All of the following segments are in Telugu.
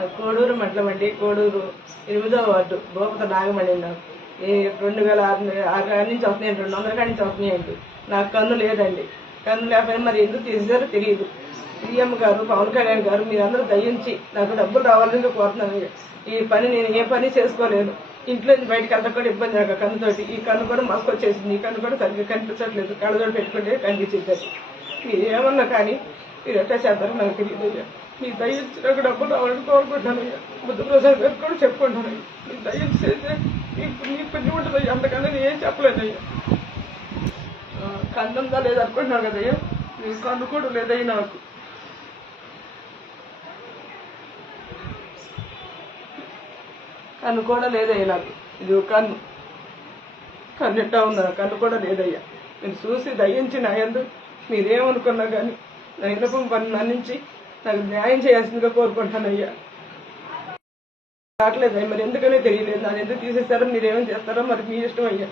కోడూరు మండలమండి కోడూరు ఎనిమిదో వార్డు. గోపత నాగమణి నాకు. ఈ రెండు వేల ఆరు ఆరు కాడి నుంచి వస్తున్నాయి రెండు వందల కాడి నుంచి వస్తున్నాయండి. నాకు కన్ను లేదండి. కన్ను లేకపోయినా మరి ఎందుకు తీసారో తెలియదు. సీఎం గారు పవన్ కళ్యాణ్ గారు మీరందరూ దయించి నాకు డబ్బులు రావాలని కోరుతున్నాను ఈ పని నేను ఏ పని చేసుకోలేను. ఇంట్లో బయటకు వెళ్తా కూడా ఇబ్బంది నాకు కన్నుతోటి. ఈ కన్ను కూడా మస్క్ వచ్చేసింది. ఈ కన్ను కూడా సరిగ్గా కనిపించట్లేదు. కళ్ళతో పెట్టుకుంటే కనిపించింది మీరు ఏమన్నా కానీ మీరు ఎట్లా చేస్తారో నాకు తెలియదు. మీ దయించి నాకు డబ్బులు రావాలని కోరుకుంటానయ్యా అయ్యా బుద్ధప్రసాద్ గారు కూడా చెప్పుకుంటానయ్యా మీ దయించి మీకు మీ పుణ్యం ఉంటుంది అయ్యా అంతకన్నా నేను ఏం చెప్పలేదు అయ్యా ఆ, కన్నుందా లేదా కదయ్యా? నేను కన్ను కూడా లేదయ్యా నాకు. కన్ను కూడా లేదయ్యా నాకు. ఇది కన్ను. కన్ను ఎట్టా ఉందా? కన్ను కూడా లేదయ్యా. నేను చూసి దయించి నా యందు మీరేమనుకున్నా కానీ నా ఇనపం పని మన్నించి నాకు న్యాయం చేయాల్సిందిగా కోరుకుంటానయ్యా. రావట్లేదు? మరి ఎందుకనే తెలియలేదు. నన్ను ఎందుకు తీసేస్తారో మీరు చేస్తారో మరి మీ ఇష్టం అయ్యా.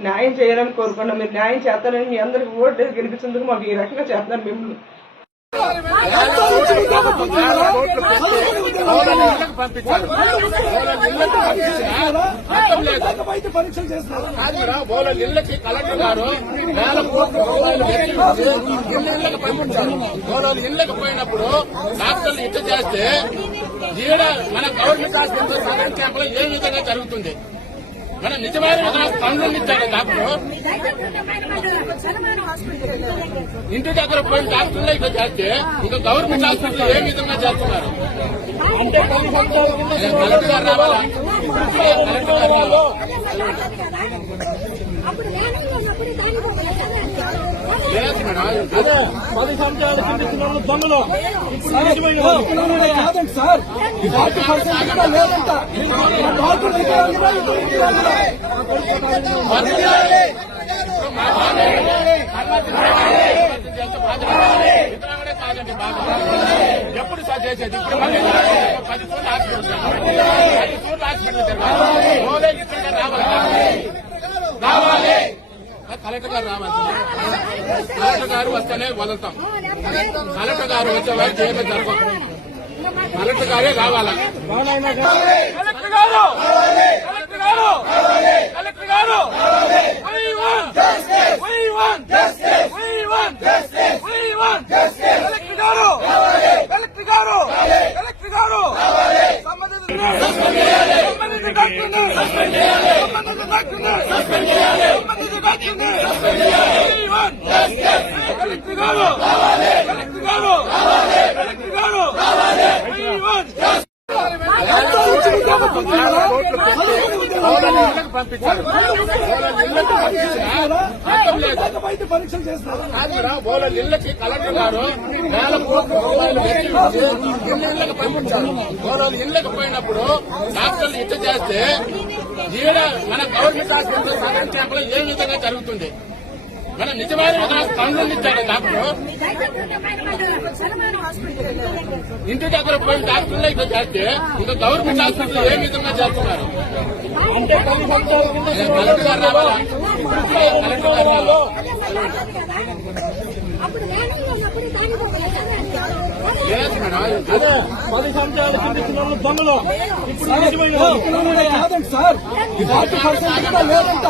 న్యాయం చేయాలని కోరుకున్నాం. మీరు న్యాయం చేస్తారని మీ అందరికి ఓటు గెలిపించేందుకు మాకు ఈ రకంగా చేస్తున్నారు మిమ్మల్ని. వైద్య పరీక్షలు చేస్తున్నారు వాళ్ళ ఇళ్ళకి కలెక్టర్ గారు వేల కోట్ల ఇళ్ళ ఇళ్ళకి పంపించారు ఇళ్ళకి పోయినప్పుడు డాక్టర్లు ఇట్ట చేస్తే ఈడ మన గవర్నమెంట్ హాస్పిటల్ సదరన్ క్యాంప్లో ఏ విధంగా జరుగుతుంది మన నిజమైన పనులు ఇచ్చాడు డాక్టర్ ఇంటి దగ్గర పోయిన డాక్టర్లు ఇట్లా చేస్తే ఇంకా గవర్నమెంట్ హాస్పిటల్ ఏ విధంగా చేస్తున్నారు? అంటే పది సంవత్సరాల కింద కలెక్టర్ గారు రావాలా? కలెక్టర్ గారు రావాలా? పది సంవత్సరాల కింద దొంగలు. కాదండి సార్. ఫార్టీ పర్సెంట్ కూడా లేదంట. డాక్టర్ ఎప్పుడు సార్ చేసేది? ఇప్పుడు పది చోట్ల హాస్పిటల్. పది చోట్ల హాస్పిటల్ రావాలి. రావాలి. కలెక్టర్ గారు రావాలి. కలెక్టర్ గారు వస్తేనే వదులుతాం. కలెక్టర్ గారు వచ్చే వరకు ఏమీ జరగదు. కలెక్టర్ గారే రావాలా? కలెక్టర్ గారు! కలెక్టర్ గారు! కలెక్టర్ గారు! సంబంధిత సంబంధిత డాక్టర్ని! సంబంధిత డాక్టర్ని! సంబంధిత డాక్టర్ని! We want justice. కలెక్టర్ గారు! కలెక్టర్ గారు! కలెక్టర్ గారు! పంపించారు. పరీక్షలు వాళ్ళ ఇళ్ళకి కలెక్టర్ గారు వేల కోట్ల రూపాయలు ఇళ్ళ ఇళ్ళకి పంపించారు వాళ్ళ ఇళ్ళకి పోయినప్పుడు డాక్టర్లు ఇట్ట చేస్తే ఈడ మన గవర్నమెంట్ హాస్పిటల్ సదరన్ క్యాంప్లో ఏ విధంగా జరుగుతుంది? మన నిజమైన పనులు ఇచ్చాడు డాక్టర్. ఇంటి దగ్గర పోయిన డాక్టర్లు ఇట్లా చేస్తే ఇంకా గవర్నమెంట్ హాస్పిటల్ ఏ విధంగా చేస్తున్నారు? అంటే రావాలా? పది సంవత్సరాల కింద ఇప్పుడు కాదండి సార్ ఫార్టీ పర్సెంట్ కూడా లేదంట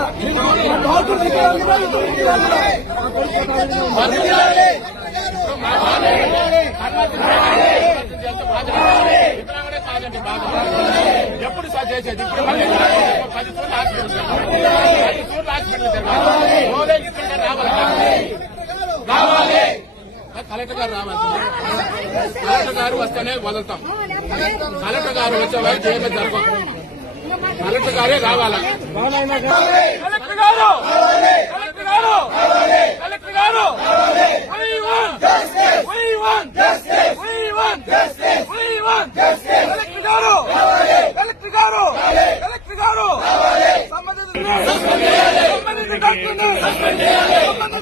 ఎప్పుడు సార్ చేసేది? ఇప్పుడు పది హాస్పిటల్ రావాలి. కలెక్టర్ గారు రావాలి కలెక్టర్ గారు వస్తేనే వదులుతాం. కలెక్టర్ గారు వచ్చే వరకు ఏమీ జరగదు కలెక్టర్ గారే రావాలా. కలెక్టర్ గారు కలెక్టర్ గారు కలెక్టర్ గారు We want justice. We want justice. We want justice. We want justice. Collector గారు కలెక్టర్ గారు కలెక్టర్ గారు సంబంధిత సంబంధిత డాక్టర్ని సంబంధిత డాక్టర్ని సంబంధిత డాక్టర్ని We want justice.